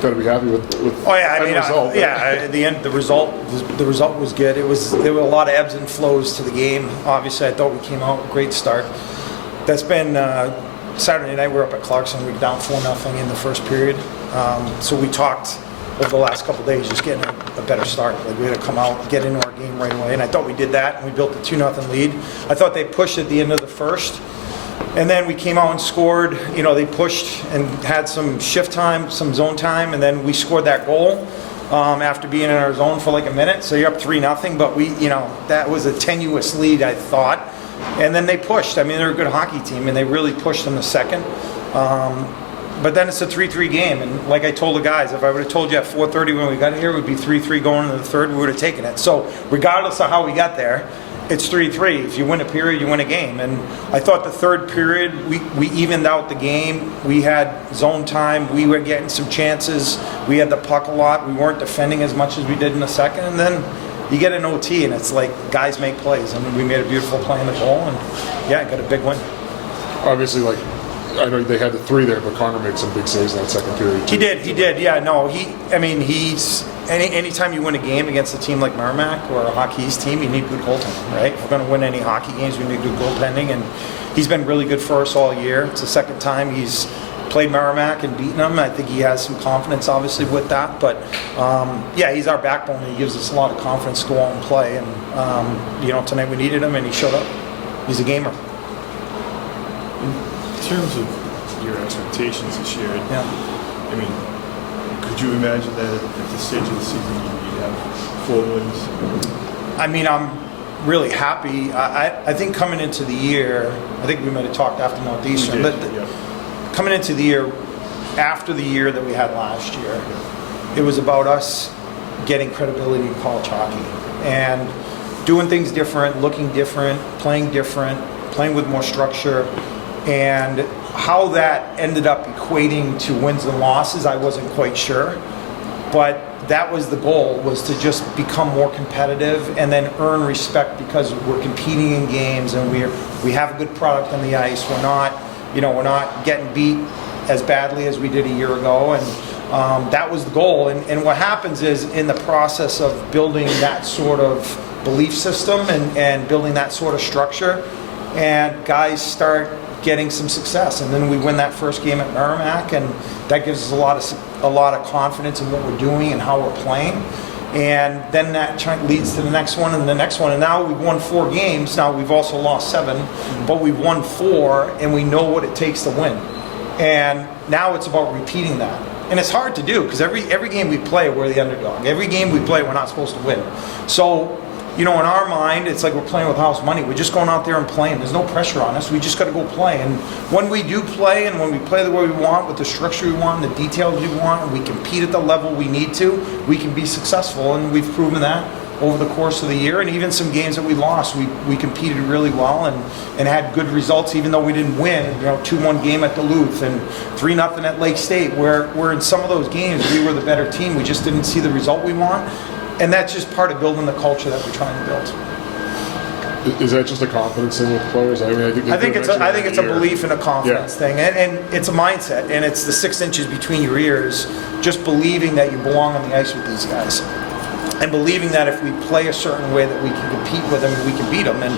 got to be happy with Oh yeah, I mean, result. at the end, the result was good. There were a lot of ebbs and flows to the game. Obviously, I thought we came out with a great start. That's been Saturday night. We're up at Clarkson. We're down 4-0 in the first period. So we talked over the last couple of days, just getting a better start. Like we had to come out, get into our game right away, and I thought we did that. And we built a 2-0 lead. I thought they pushed at the end of the first. And then we came out and scored. You know, they pushed and had some shift time, some zone time, and then we scored that goal after being in our zone for like a minute. So you're up 3-0, but that was a tenuous lead, I thought. And then they pushed. I mean, they're a good hockey team, and they really pushed in the second. But then it's a 3-3 game, and like I told the guys, if I would have told you at 4:30 when we got here, it would be 3-3 going into the third, we would have taken it. So regardless of how we got there, it's 3-3. If you win a period, you win a game. And I thought the third period, we evened out the game. We had zone time. We were getting some chances. We had the puck a lot. We weren't defending as much as we did in the second. And then you get an OT, and it's like guys make plays. I mean, we made a beautiful play in the goal, and yeah, got a big win. Obviously, like, I know they had the 3 there, but Connor made some big saves in that second period too. He did. Yeah, no, he's anytime you win a game against a team like Merrimack or a Hockey East team, you need good goaltending, right? If we're going to win any hockey games, we need good goaltending, and he's been really good for us all year. It's the second time he's played Merrimack and beaten them. I think he has some confidence, obviously, with that. But yeah, he's our backbone. He gives us a lot of confidence to go out and play. And tonight we needed him, and he showed up. He's a gamer. In terms of your expectations this year, Yeah. I mean, could you imagine that at this stage of the season you'd have 4 wins? I mean, I'm really happy. I think coming into the year, I think we might have talked after Northeastern, but coming into the year, after the year that we had last year, it was about us getting credibility in college hockey and doing things different, looking different, playing with more structure. And how that ended up equating to wins and losses, I wasn't quite sure. But that was the goal, was to just become more competitive and then earn respect because we're competing in games and we have a good product on the ice. We're not getting beat as badly as we did a year ago. And that was the goal. And what happens is in the process of building that sort of belief system and building that sort of structure, and guys start getting some success, and then we win that first game at Merrimack, and that gives us a lot of confidence in what we're doing and how we're playing, and then that leads to the next one and the next one, and now we've won 4 games. Now we've also lost 7, but we've won 4, and we know what it takes to win, and now it's about repeating that. And it's hard to do because every game we play, we're the underdog. Every game we play, we're not supposed to win. So in our mind, it's like we're playing with house money. We're just going out there and playing. There's no pressure on us. We just got to go play. And when we do play, and when we play the way we want, with the structure we want, and the details we want, and we compete at the level we need to, we can be successful. And we've proven that over the course of the year. And even some games that we lost, we competed really well and had good results, even though we didn't win. 2-1 game at Duluth and 3-0 at Lake State, where in some of those games we were the better team. We just didn't see the result we want. And that's just part of building the culture that we're trying to build. Is that just a confidence thing with players? I mean, I think it's a belief and a confidence thing, and it's a mindset, and it's the 6 inches between your ears, just believing that you belong on the ice with these guys, and believing that if we play a certain way that we can compete with them, we can beat them. And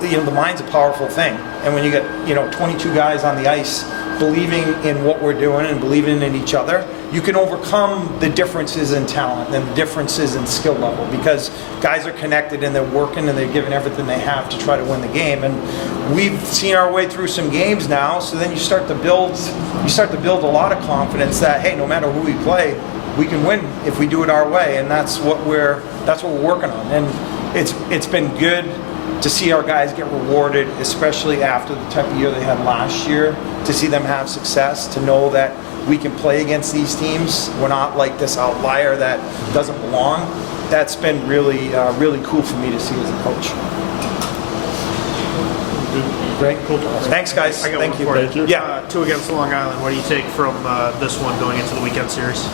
the mind's a powerful thing. And when you get 22 guys on the ice believing in what we're doing and believing in each other, you can overcome the differences in talent and the differences in skill level because guys are connected and they're working and they're giving everything they have to try to win the game. And we've seen our way through some games now, so then you start to build a lot of confidence that, hey, no matter who we play, we can win if we do it our way, and that's what we're working on. And it's been good to see our guys get rewarded, especially after the type of year they had last year, to see them have success, to know that we can play against these teams. We're not like this outlier that doesn't belong. That's been really cool for me to see as a coach. Great. Cool. Thanks, guys. Thank you. Thank you. Yeah. 2 against Long Island. What do you take from this one going into the weekend series?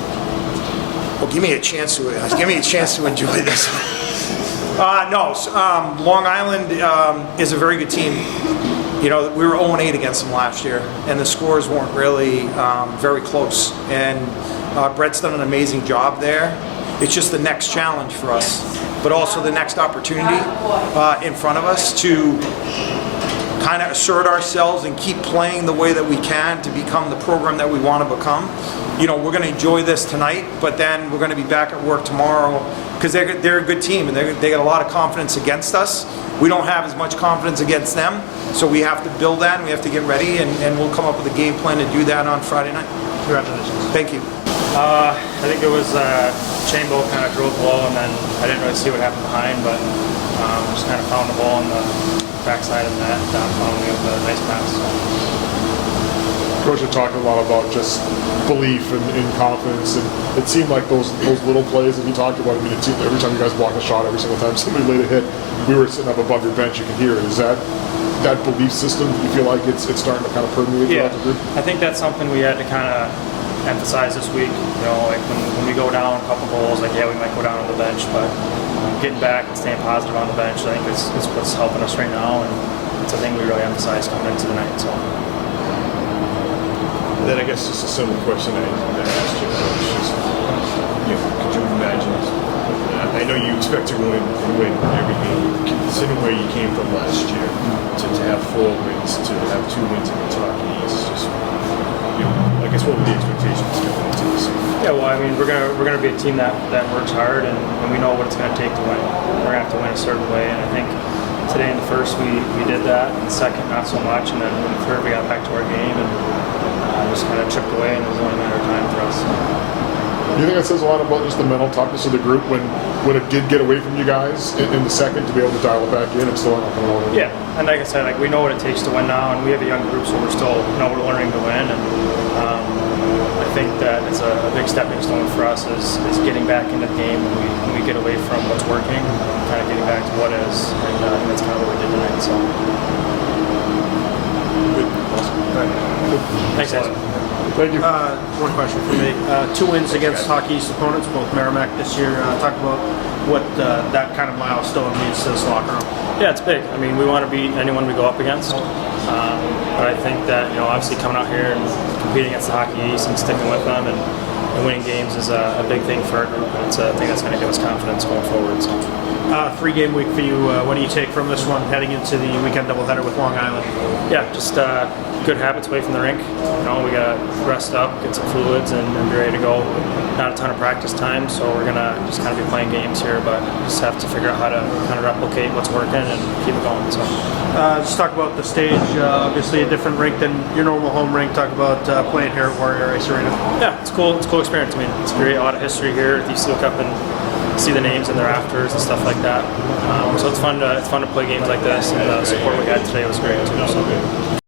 Well, give me a chance to enjoy this one. Long Island is a very good team. we were 0-8 against them last year, and the scores weren't really very close. And Brett's done an amazing job there. It's just the next challenge for us, but also the next opportunity in front of us to kind of assert ourselves and keep playing the way that we can to become the program that we want to become. We're going to enjoy this tonight, but then we're going to be back at work tomorrow because they're a good team and they got a lot of confidence against us. We don't have as much confidence against them, so we have to build that and we have to get ready, and we'll come up with a game plan to do that on Friday night. Congratulations. Thank you. I think it was Chambo kind of drove low, and then I didn't really see what happened behind, but just kind of found the ball on the backside of the net, following up a nice pass. Coach had talked a lot about just belief and confidence, and it seemed like those little plays that he talked about. I mean, it seemed every time you guys blocked a shot, every single time somebody laid a hit, we were sitting up above your bench, you could hear it. Is that belief system? Do you feel like it's starting to kind of permeate throughout the group? I think that's something we had to kind of emphasize this week. Like when we go down a couple goals, we might go down on the bench, but getting back and staying positive on the bench, I think is what's helping us right now, and it's a thing we really emphasize coming into the night. So. Then I guess just a similar question I asked you, Coach. Could you imagine? I know you expect to win every game. Considering where you came from last year, to have 4 wins, to have 2 wins in the top East, just I guess what were the expectations going into this? Yeah, well, I mean, we're gonna be a team that works hard, and we know what it's gonna take to win. We're gonna have to win a certain way, and I think today in the first we did that, in the second not so much, and then in the third we got back to our game and just kind of chipped away, and it was only a matter of time for us. Do you think that says a lot about just the mental toughness of the group when it did get away from you guys in the second to be able to dial it back in and still not coming over? Yeah, and like I said, we know what it takes to win now, and we have a young group, so we're still we're learning to win, and I think that it's a big stepping stone for us is getting back into the game when we get away from what's working, kind of getting back to what is, and that's kind of what we did tonight. So. Good. Awesome. Thanks, guys. Thank you. One question for me. 2 wins against Hockey East opponents, both Merrimack this year. Talk about what that kind of milestone means to this locker room. Yeah, it's big. I mean, we want to beat anyone we go up against. But I think that, obviously coming out here and competing against the Hockey East and sticking with them and winning games is a big thing for our group. And it's a thing that's going to give us confidence going forward. So. 3-game week for you. What do you take from this one heading into the weekend doubleheader with Long Island? Yeah, just good habits away from the rink. We got to rest up, get some fluids, and be ready to go. Not a ton of practice time, so we're going to just kind of be playing games here, but just have to figure out how to kind of replicate what's working and keep it going. So. Just talk about the stage. Obviously a different rink than your normal home rink. Talk about playing here at Warrior Ice Arena. Yeah, it's cool. It's a cool experience. I mean, it's a lot of history here. You used to look up and see the names in their rafters and stuff like that. So it's fun to play games like this, and the support we had today was great too. So.